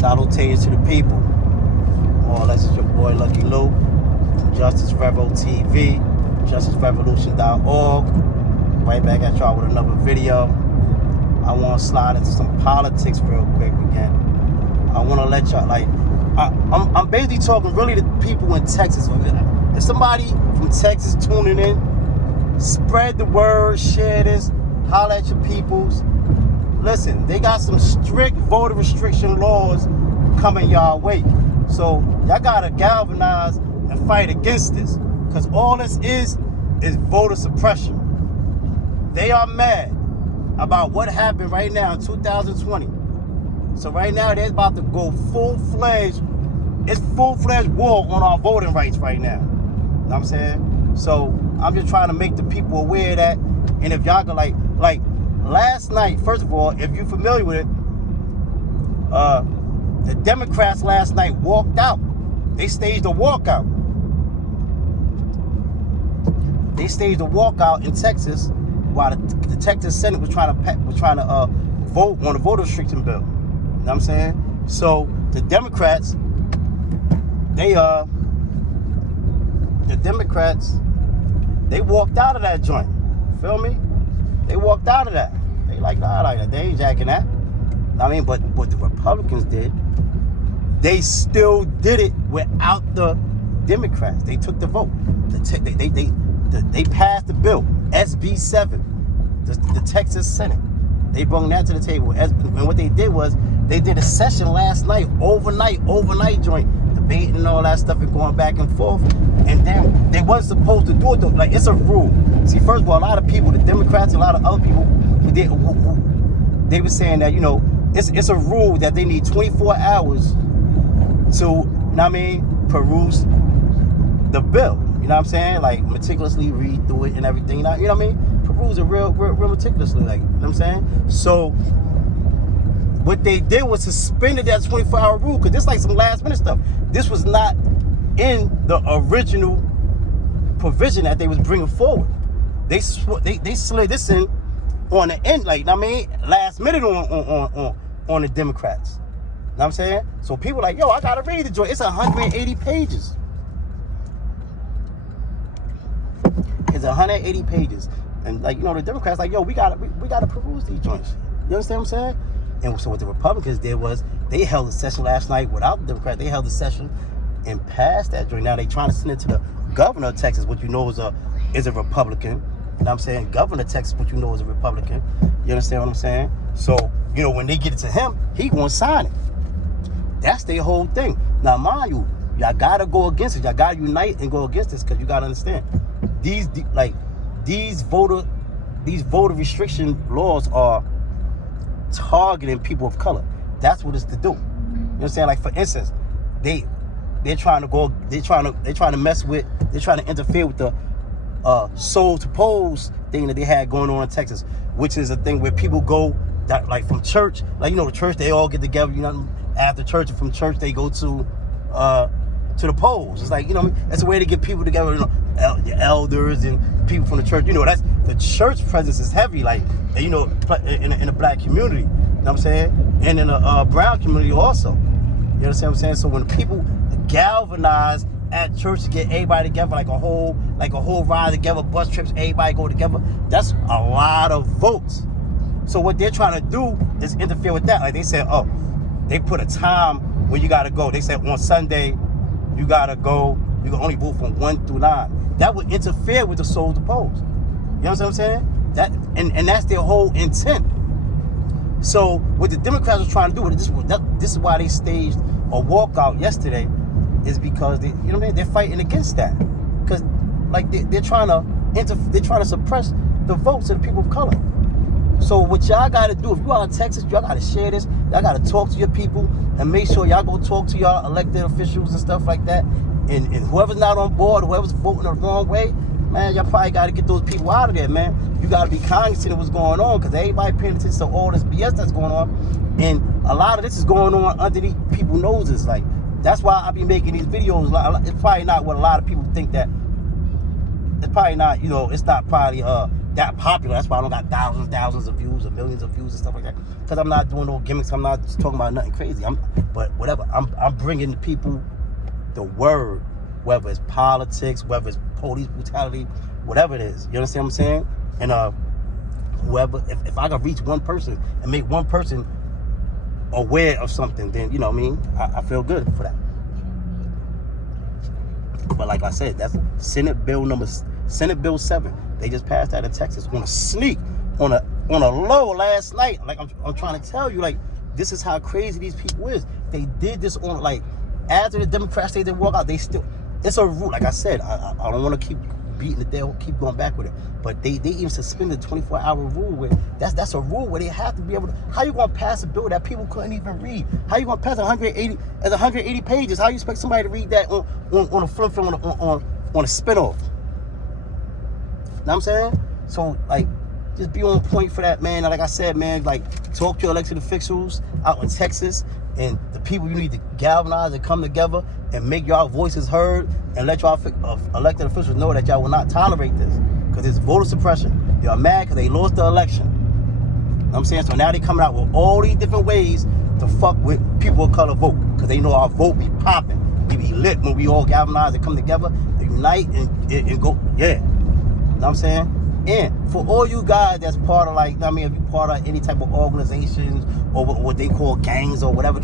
Salutations to the people. More or less, it's your boy Lucky Luke from Justice Revo TV, justicerevolution.org. Right back at y'all with another video. I want to slide into some politics real quick again. I want to let y'all, I'm basically talking really to people in Texas. If somebody from Texas tuning in, spread the word, share this, holler at your peoples. Listen, they got some strict voter restriction laws coming y'all way. So y'all gotta galvanize and fight against this. Because all this is voter suppression. They are mad about what happened right now in 2020. So right now they're about to go full-fledged war on our voting rights right now. You know what I'm saying? So I'm just trying to make the people aware of that. And if y'all can like last night, first of all, if you're familiar with it, the Democrats last night walked out. They staged a walkout. They staged a walkout in Texas while the Texas Senate was trying to vote on the voter restriction bill. You know what I'm saying? So the Democrats, they walked out of that joint. Feel me? They walked out of that. They they ain't jacking that. I mean, but what the Republicans did, they still did it without the Democrats. They took the vote. They passed the bill, SB 7, the Texas Senate. They brought that to the table. And what they did was, they did a session last night, overnight joint, debating and all that stuff and going back and forth. And then they wasn't supposed to do it though. Like, it's a rule. See, first of all, a lot of people, the Democrats, a lot of other people, they were saying that, you know, it's a rule that they need 24 hours to, you know what I mean, peruse the bill. You know what I'm saying? Like, meticulously read through it and everything. You know what I mean? Peruse it real meticulously, like, you know what I'm saying? So what they did was suspended that 24-hour rule, because this like some last minute stuff. This was not in the original provision that they was bringing forward. They slid this in on the end, like, you know what I mean, last minute on the Democrats. You know what I'm saying? So people like, yo, I gotta read the joint. It's 180 pages. It's 180 pages. And like, you know, the Democrats like, yo, we gotta peruse these joints. You understand what I'm saying? And so what the Republicans did was, they held a session last night without the Democrats. They held a session and passed that joint. Now they trying to send it to the governor of Texas, what you know is a Republican. You know what I'm saying? Governor of Texas, what you know is a Republican. You understand what I'm saying? So, you know, when they get it to him, he gonna sign it. That's their whole thing. Now, mind you, y'all gotta go against it. Y'all gotta unite and go against this, because you gotta understand, these voter restriction laws are targeting people of color. That's what it's to do. You know what I'm saying? Like, for instance, they're trying to interfere with the soul to pose thing that they had going on in Texas, which is a thing where people go that, like, from church, like, you know, the church, they all get together, you know, after church, and from church they go to the polls. It's like, you know, that's a way to get people together, you know, the elders and people from the church. You know, that's the church presence is heavy, like, you know, in the black community. You know what I'm saying? And in the brown community also. You understand what I'm saying? So when people galvanize at church to get everybody together, like a whole ride together, bus trips, everybody go together, that's a lot of votes. So what they're trying to do is interfere with that. Like, they said, oh, they put a time where you gotta go. They said on Sunday, you gotta go, you can only vote from 1 through 9. That would interfere with the soul to polls. You know what I'm saying? That and that's their whole intent. So what the Democrats are trying to do, this is why they staged a walkout yesterday, is because you know what I mean? They're fighting against that, because like they're trying to suppress the votes of the people of color. So what y'all got to do, if you are in Texas, y'all got to share this. Y'all got to talk to your people and make sure y'all go talk to y'all elected officials and stuff like that. And whoever's not on board, whoever's voting the wrong way, man, y'all probably got to get those people out of there, man. You got to be cognizant of what's going on, because everybody paying attention to all this BS that's going on. And a lot of this is going on underneath people's noses. Like, that's why I be making these videos. It's probably not what a lot of people think that. It's probably not, you know, it's not probably that popular. That's why I don't got thousands of views or millions of views and stuff like that. Because I'm not doing no gimmicks. I'm not talking about nothing crazy. But whatever. I'm bringing people the word, whether it's politics, whether it's police brutality, whatever it is. You understand what I'm saying? And whoever, if I can reach one person and make one person aware of something, then, you know what I mean? I feel good for that. But like I said, that's Senate Bill 7. They just passed that in Texas on a sneak, on a low last night. Like I'm trying to tell you, like, this is how crazy these people is. They did this on, like, after the Democrats they didn't walk out, they still, it's a rule. Like I said, I don't want to keep beating the dead, keep going back with it. But they even suspended the 24-hour rule where that's a rule where they have to be able to. How you gonna pass a bill that people couldn't even read? How you gonna pass 180 pages? How you expect somebody to read that on a front film on a spinoff? You know what I'm saying? So, like, just be on point for that, man. Like I said, man, like, talk to your elected officials out in Texas and the people you need to galvanize and come together and make y'all voices heard and let y'all elected officials know that y'all will not tolerate this, because it's voter suppression. They are mad because they lost the election. You know what I'm saying? So now they coming out with all these different ways to fuck with people of color vote, because they know our vote be popping. We be lit when we all galvanize and come together and unite and go, yeah. You know what I'm saying? And for all you guys that's part of, like, I mean, if you part of any type of organizations or what they call gangs or whatever,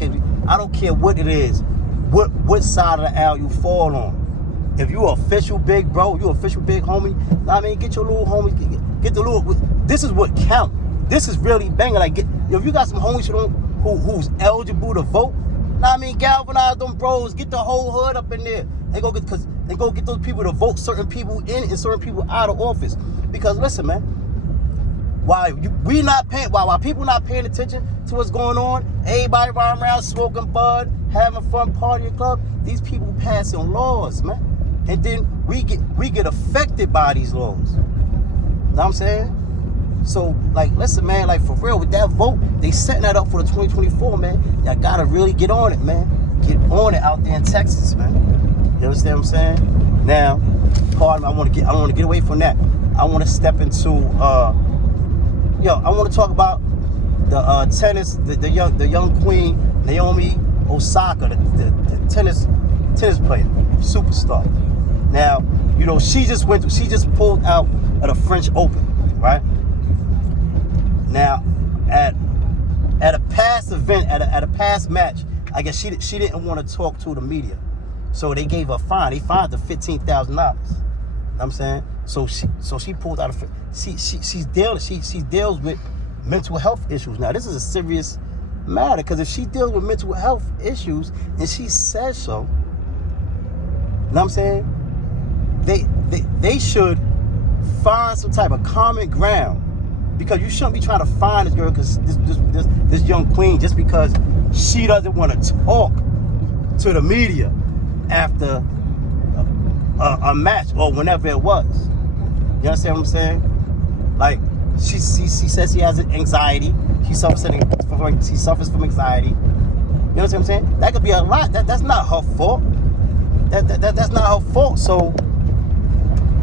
I don't care what it is, what side of the aisle you fall on. If you official big bro, you official big homie, I mean, get your little homies, get the little, this is what count. This is really banging. Like, if you got some homies who's eligible to vote, I mean, galvanize them bros, get the whole hood up in there and go get those people to vote certain people in and certain people out of office. Because listen, man, while people not paying attention to what's going on, everybody running around smoking bud, having fun, partying club, these people passing laws, man. And then we get affected by these laws. You know what I'm saying? So, like, listen, man, like, for real, with that vote, they setting that up for the 2024, man. Y'all gotta really get on it, man. Get on it out there in Texas, man. You understand what I'm saying? Now, pardon me, I want to get away from that. I want to step into, I want to talk about the tennis, the young queen Naomi Osaka, the tennis player, superstar. Now, you know, she just pulled out of the French Open, right? Now, at a past event, at a past match, I guess she didn't want to talk to the media, so they gave her a fine. They fined her $15,000. You know what I'm saying? So she pulled out of. She deals with mental health issues. Now, this is a serious matter, because if she deals with mental health issues and she says so, you know what I'm saying? They should find some type of common ground, because you shouldn't be trying to find this girl, because this young queen, just because she doesn't want to talk to the media after a match or whenever it was. You understand what I'm saying? Like, she says she has anxiety. She suffers from anxiety. You know what I'm saying? That could be a lot. That's not her fault. That's not her fault. So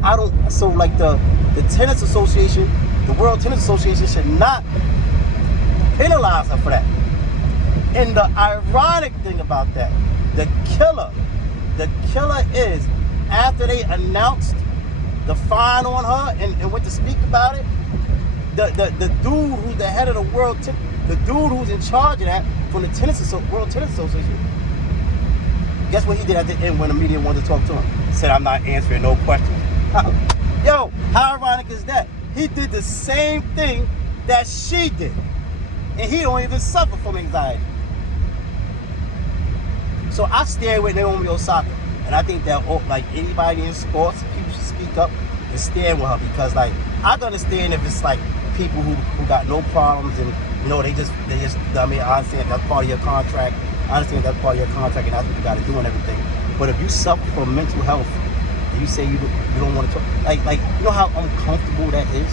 like the tennis association, the World Tennis Association, should not penalize her for that. And the ironic thing about that, the killer is, after they announced the fine on her and went to speak about it, the dude who's the head of the dude who's in charge of that from the World Tennis Association, guess what he did at the end when the media wanted to talk to him? Said, "I'm not answering no questions." Yo, how ironic is that? He did the same thing that she did, and he don't even suffer from anxiety. So I stand with Naomi Osaka, and I think that, like, anybody in sports, people should speak up and stand with her, because, like, I can understand if it's like people who got no problems and, you know, they just I mean, I understand that's part of your contract. I understand that's part of your contract and that's what you got to do and everything. But if you suffer from mental health and you say you don't want to talk, like you know how uncomfortable that is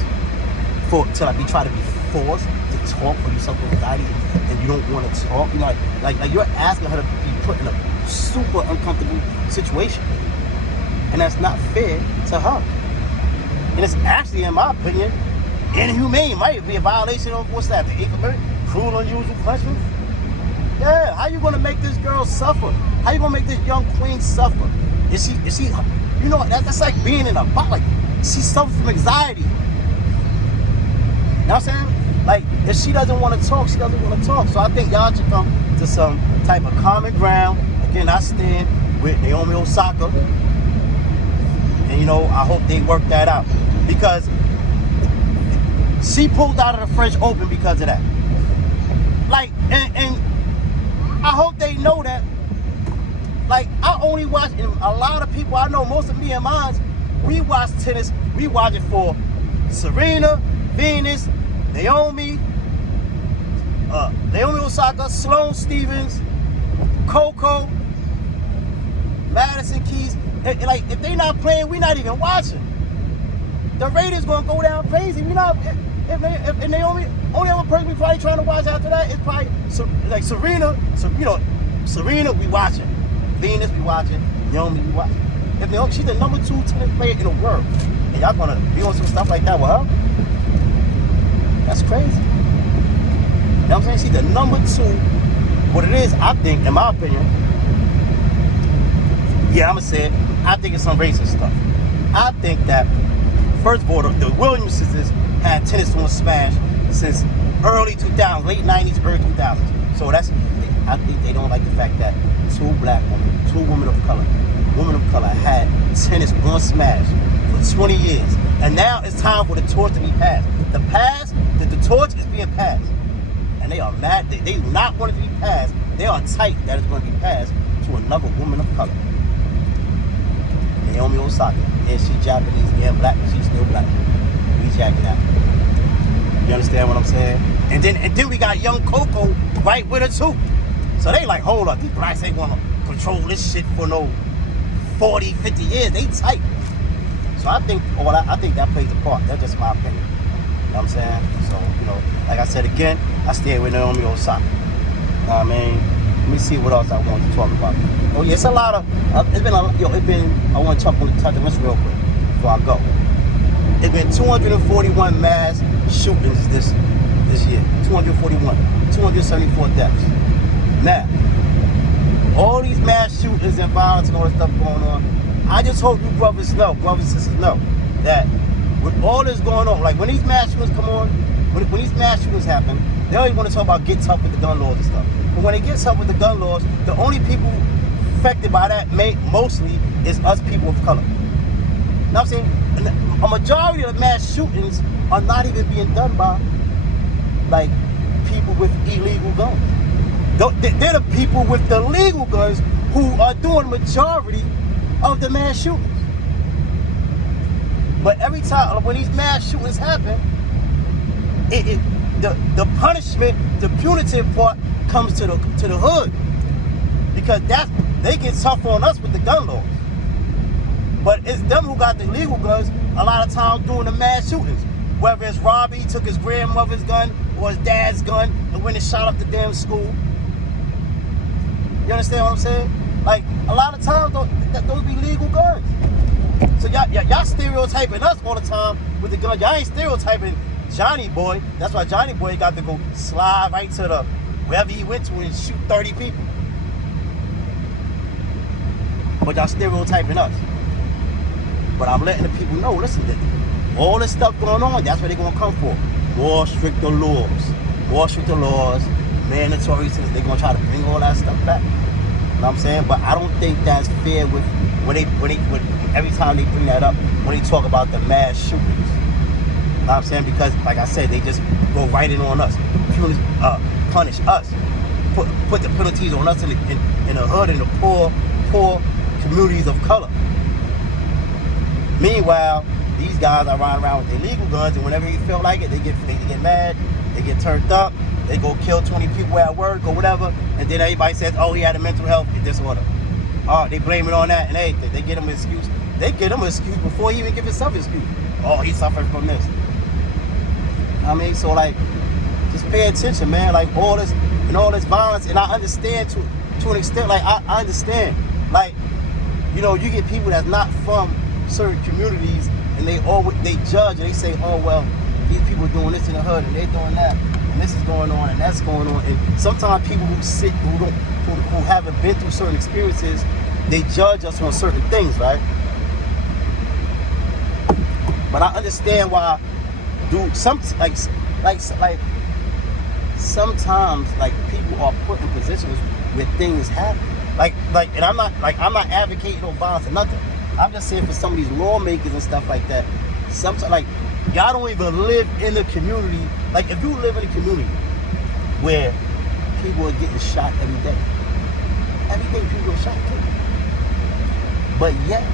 to like try to be forced to talk when you suffer from anxiety and you don't want to talk. You know, like you're asking her to be put in a super uncomfortable situation, and that's not fair to her. And it's actually, in my opinion, inhumane. Might be a violation of, what's that, the Eighth Amendment? Cruel, unusual punishment? Yeah, how you gonna make this girl suffer? How you gonna make this young queen suffer? Is she, you know, that's like being in a box. Like, she suffers from anxiety. You know what I'm saying? Like, if she doesn't want to talk, she doesn't want to talk. So I think y'all should come to some type of common ground. Again, I stand with Naomi Osaka. And, you know, I hope they work that out. Because she pulled out of the French Open because of that. Like, and I hope they know that. Like, I only watch, and a lot of people I know, most of me and mine, we watch tennis. We watch it for Serena, Venus, Naomi Osaka, Sloane Stephens, Coco, Madison Keys. And like, if they not playing, we not even watching. The ratings gonna go down crazy. We not. If Naomi, only other person we probably trying to watch after that is probably like Serena. So, you know, Serena we watching, Venus we watching, Naomi we watching. If Naomi, she's the number 2 tennis player in the world, and y'all gonna be on some stuff like that with her? That's crazy. You know what I'm saying? She's the number 2. What it is, I think, in my opinion, yeah, I'm gonna say it, I think it's some racist stuff. I think that, first of all, the Williams sisters had tennis on Smash since early 2000s, late 90s, early 2000s. So that's, I think they don't like the fact that 2 black women, 2 women of color had tennis on Smash for 20 years. And now it's time for the torch to be passed. The torch is being passed. And they are mad. They do not want it to be passed. They are tight that it's going to be passed to another woman of color. Naomi Osaka. Yeah, she's Japanese and black, but she's still black. We jacking out. You understand what I'm saying? And then we got young Coco right with her too. So they like, hold up, these blacks ain't gonna control this shit for no 40, 50 years. They tight. So I think that plays a part. That's just my opinion. You know what I'm saying? So, you know, like I said again, I stay with Naomi Osaka. You know what I mean? Let me see what else I want to talk about. Oh yeah, it's a lot of, I want to touch on this real quick before I go. It's been 241 mass shootings this year. 241. 274 deaths. Now, all these mass shootings and violence and all this stuff going on, I just hope you brothers and sisters know that with all this going on, like when these mass shootings come on, when these mass shootings happen, they always want to talk about get tough with the gun laws and stuff. But when they get tough with the gun laws, the only people affected by that mostly is us people of color. You know what I'm saying? And a majority of the mass shootings are not even being done by like people with illegal guns. They're the people with the legal guns who are doing the majority of the mass shootings. But every time when these mass shootings happen, the punishment, the punitive part comes to the hood, because they get tough on us with the gun laws. But it's them who got the legal guns a lot of times doing the mass shootings. Whether it's Robbie took his grandmother's gun or his dad's gun and went and shot up the damn school. You understand what I'm saying? Like, a lot of times those be legal guns. So y'all stereotyping us all the time with the gun. Y'all ain't stereotyping Johnny Boy. That's why Johnny Boy got to go slide right to wherever he went to and shoot 30 people. But y'all stereotyping us. But I'm letting the people know, listen, all this stuff going on, that's what they're going to come for. More stricter laws, mandatory sentences. They're going to try to bring all that stuff back. You know what I'm saying? But I don't think that's fair with when every time they bring that up, when they talk about the mass shootings. You know what I'm saying? Because, like I said, they just go right in on us, punish us, put the penalties on us in the hood, in the poor communities of color. Meanwhile, these guys are riding around with illegal guns, and whenever you feel like it, they get mad, they get turned up, they go kill 20 people at work or whatever, and then everybody says, oh, he had a mental health disorder. Oh, they blame it on that and everything. They get him an excuse. They get him an excuse before he even give himself an excuse. Oh, he suffered from this. I mean, so like, just pay attention, man. Like all this violence, and I understand to an extent. Like I understand. Like, you know, you get people that's not from certain communities, and they judge and they say, oh well, these people are doing this in the hood and they're doing that, and this is going on and that's going on. And sometimes people who haven't been through certain experiences, they judge us on certain things, right? But I understand why, dude. Sometimes people are put in positions where things happen. And I'm not advocating no violence or nothing. I'm just saying for some of these lawmakers and stuff like that. Sometimes y'all don't even live in a community. Like if you live in a community where people are getting shot every day people are shot too. But yet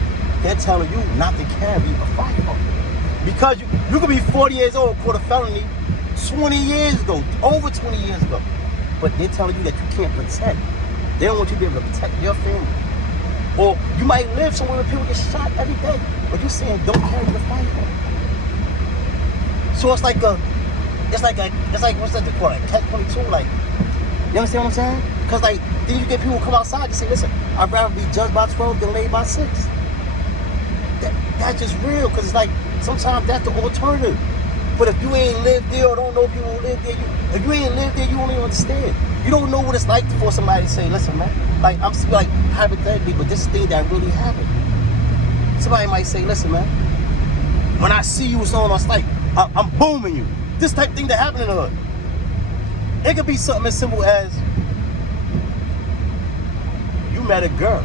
they're telling you not to carry a firearm. Because you could be 40 years old, caught a felony 20 years ago, over 20 years ago. But they're telling you that you can't protect. They don't want you to be able to protect your family. Or you might live somewhere where people get shot every day, but you're saying don't carry the firearm. So it's like what's that they call it? Catch-22, like, you understand what I'm saying? Because then you get people who come outside and say, listen, I'd rather be judged by 12 than laid by 6. That's just real, because it's like, sometimes that's the alternative. But if you ain't lived there or don't know people who live there, if you ain't lived there, you don't even understand. You don't know what it's like for somebody to say, listen, man, I'm hypothetically, but this thing that really happened. Somebody might say, listen, man, when I see you, it's on us, like, I'm booming you. This type of thing that happened in the hood. It could be something as simple as you met a girl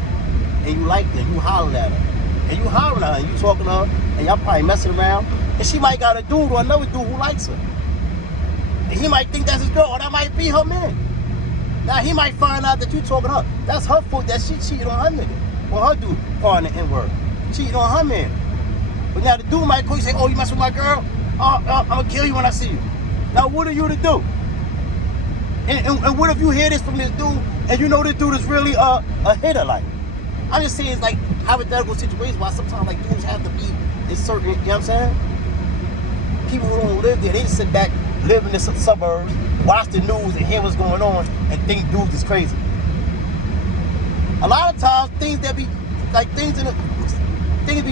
and you liked her, you hollered at her. And you hollering at her, and you talking to her, and y'all probably messing around, and she might got a dude or another dude who likes her. And he might think that's his girl, or that might be her man. Now he might find out that you talking to her. That's her fault that she cheated on her nigga. Or her dude, pardon the N-word. Cheating on her man. But now the dude might call you and say, oh, you mess with my girl? I'm gonna kill you when I see you. Now what are you to do? And what if you hear this from this dude, and you know this dude is really a hitter, like? I'm just saying it's like hypothetical situations why sometimes like dudes have to be in certain, you know what I'm saying? People who don't live there, they just sit back, live in the suburbs, watch the news and hear what's going on and think dudes is crazy. A lot of times things be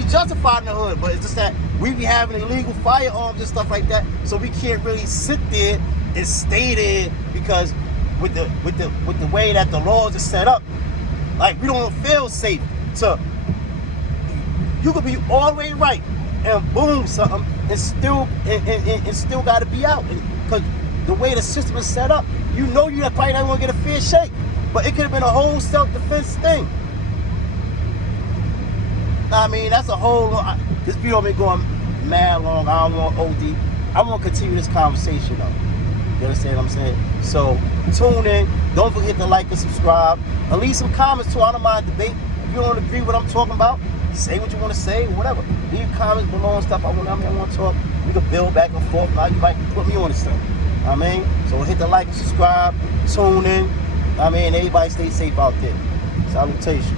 justified in the hood, but it's just that we be having illegal firearms and stuff like that, so we can't really sit there and stay there because with the way that the laws are set up, like we don't feel safe. So you could be all the way right and boom something and still got to be out, because the way the system is set up, you know you probably not gonna get a fair shake. But it could have been a whole self-defense thing. I mean, that's a whole. This video been going mad long. I don't want OD. I want to continue this conversation though. You understand what I'm saying? So tune in. Don't forget to like and subscribe. And leave some comments too. I don't mind debate. If you don't agree with what I'm talking about, say what you want to say, whatever. Leave comments below and stuff. I want to talk. We can build back and forth. Now you might put me on this thing. I mean, so hit the like and subscribe. Tune in. I mean, everybody stay safe out there. Salutations.